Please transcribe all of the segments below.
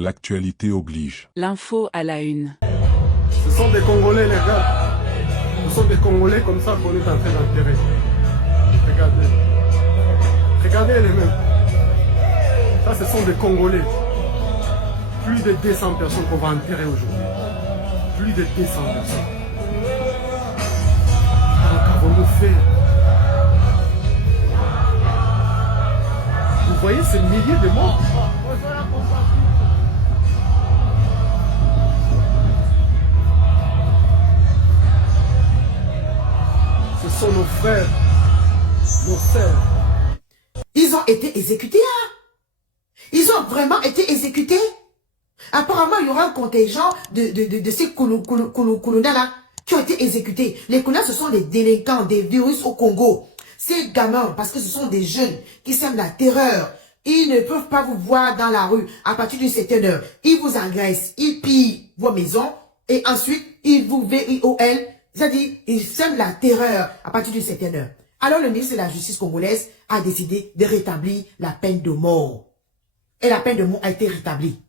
L'actualité oblige. L'info à la une. Ce sont des Congolais, les gars. Ce sont des Congolais comme ça qu'on est en train d'enterrer. Regardez. Regardez les mêmes. Ça, ce sont des Congolais. Plus de 200 personnes qu'on va enterrer aujourd'hui. Plus de 200 personnes. Alors qu'avons-nous fait? Vous voyez ces milliers de morts? Ce sont nos frères, nos sœurs. Ils ont été exécutés, hein? Ils ont vraiment été exécutés. Apparemment, il y aura un contingent de ces Koulouna-là qui ont été exécutés. Les Koulouna, ce sont des délinquants, des virus au Congo. Ces gamins, parce que ce sont des jeunes qui sèment la terreur. Ils ne peuvent pas vous voir dans la rue à partir d'une certaine heure. Ils vous agressent, ils pillent vos maisons et ensuite, ils vous VIOL, c'est-à-dire, ils sèment la terreur à partir d'une certaine heure. Alors, le ministre de la Justice congolaise a décidé de rétablir la peine de mort. Et la peine de mort a été rétablie.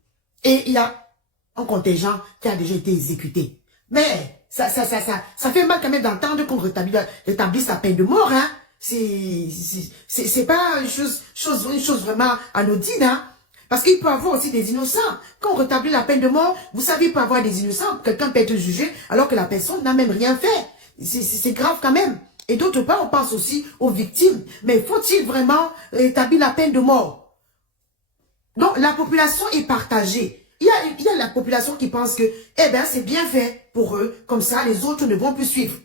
Et il y a un contingent qui a déjà été exécuté. Mais, ça fait mal quand même d'entendre qu'on rétablisse la peine de mort, hein. C'est pas une chose vraiment anodine, hein. Parce qu'il peut y avoir aussi des innocents. Quand on rétablit la peine de mort, vous savez, il peut y avoir des innocents. Quelqu'un peut être jugé alors que la personne n'a même rien fait. C'est grave quand même. Et d'autre part, on pense aussi aux victimes. Mais faut-il vraiment rétablir la peine de mort? Donc, la population est partagée. Il y a la population qui pense que, eh ben, c'est bien fait pour eux. Comme ça, les autres ne vont plus suivre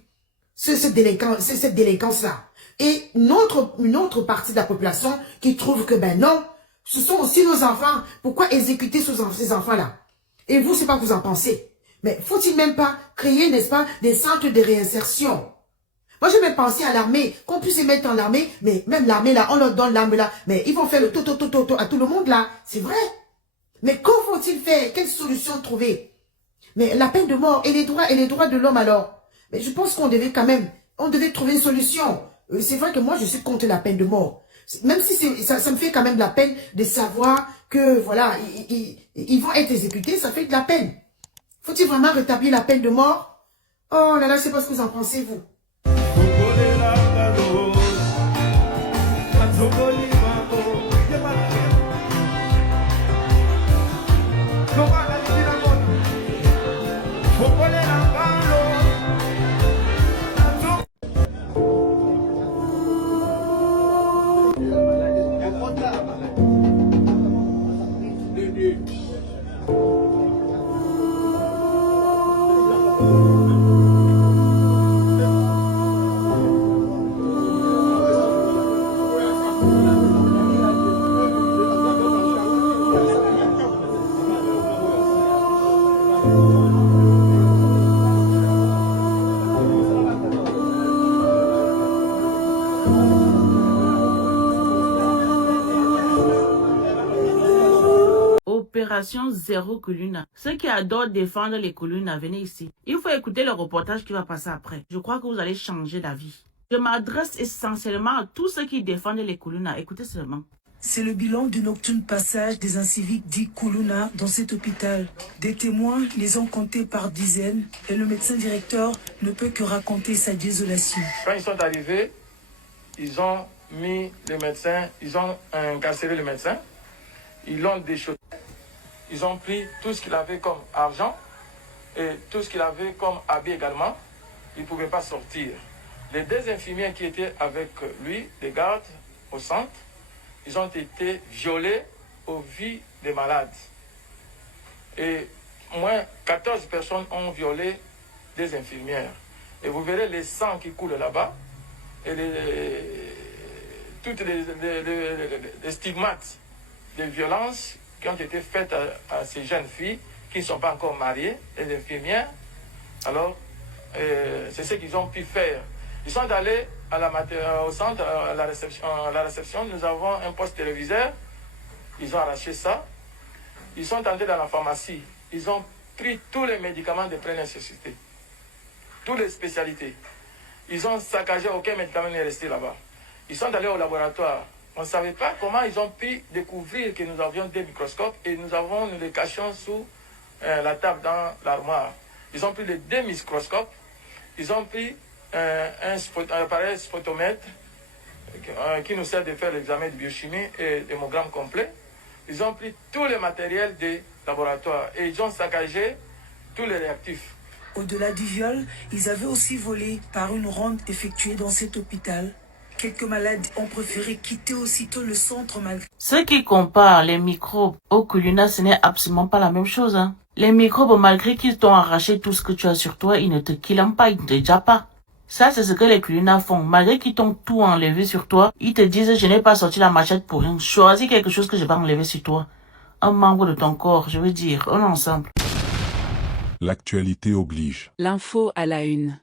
cette délinquance-là. Et une autre partie de la population qui trouve que, ben non, ce sont aussi nos enfants. Pourquoi exécuter ces enfants-là? Et vous, c'est pas que vous en pensez. Mais faut-il même pas créer, n'est-ce pas, des centres de réinsertion? Moi, j'ai même pensé à l'armée, qu'on puisse les mettre en armée, mais même l'armée, là, on leur donne l'arme, là, mais ils vont faire le à tout le monde, là. C'est vrai. Mais qu'en faut-il faire? Quelle solution trouver? Mais la peine de mort et les droits de l'homme, alors? Mais je pense qu'on devait quand même, on devait trouver une solution. C'est vrai que moi, je suis contre la peine de mort. Même si ça me fait quand même de la peine de savoir que, voilà, ils vont être exécutés, ça fait de la peine. Faut-il vraiment rétablir la peine de mort? Oh là là, je sais pas ce que vous en pensez, vous. Opération Zéro Koulouna. Ceux qui adorent défendre les Koulouna, venez ici. Il faut écouter le reportage qui va passer après. Je crois que vous allez changer d'avis. Je m'adresse essentiellement à tous ceux qui défendent les Koulouna. Écoutez seulement. C'est le bilan du nocturne passage des inciviques dits Koulouna dans cet hôpital. Des témoins les ont comptés par dizaines et le médecin directeur ne peut que raconter sa désolation. Quand ils sont arrivés, ils ont mis le médecin, ils ont incarcéré le médecin, ils l'ont déchaussé. Ils ont pris tout ce qu'il avait comme argent et tout ce qu'il avait comme habit également. Il ne pouvait pas sortir. Les deux infirmières qui étaient avec lui, les gardes au centre, ils ont été violés au vu des malades. Et moins 14 personnes ont violé des infirmières. Et vous verrez les sangs qui coulent là-bas et toutes les stigmates de violences qui ont été faites à ces jeunes filles qui ne sont pas encore mariées, les infirmières. Alors, c'est ce qu'ils ont pu faire. Ils sont allés au centre, à la réception. Nous avons un poste téléviseur. Ils ont arraché ça. Ils sont entrés dans la pharmacie. Ils ont pris tous les médicaments de première nécessité. Toutes les spécialités. Ils ont saccagé, aucun médicament n'est resté là-bas. Ils sont allés au laboratoire. On ne savait pas comment ils ont pu découvrir que nous avions des microscopes et nous les cachions sous la table dans l'armoire. Ils ont pris les deux microscopes, ils ont pris un appareil spotomètre qui nous sert de faire l'examen de biochimie et d'hémogramme complet. Ils ont pris tous les matériels des laboratoires et ils ont saccagé tous les réactifs. Au-delà du viol, ils avaient aussi volé par une ronde effectuée dans cet hôpital. Quelques malades ont préféré quitter aussitôt le centre malgré... Ceux qui comparent les microbes au Kuluna, ce n'est absolument pas la même chose. Hein. Les microbes, malgré qu'ils t'ont arraché tout ce que tu as sur toi, ils ne te killent pas, ils ne te déjà pas. Ça, c'est ce que les Kuluna font. Malgré qu'ils t'ont tout enlevé sur toi, ils te disent, je n'ai pas sorti la machette pour rien. Choisis quelque chose que je vais enlever sur toi. Un membre de ton corps, je veux dire, un ensemble. L'actualité oblige. L'info à la une.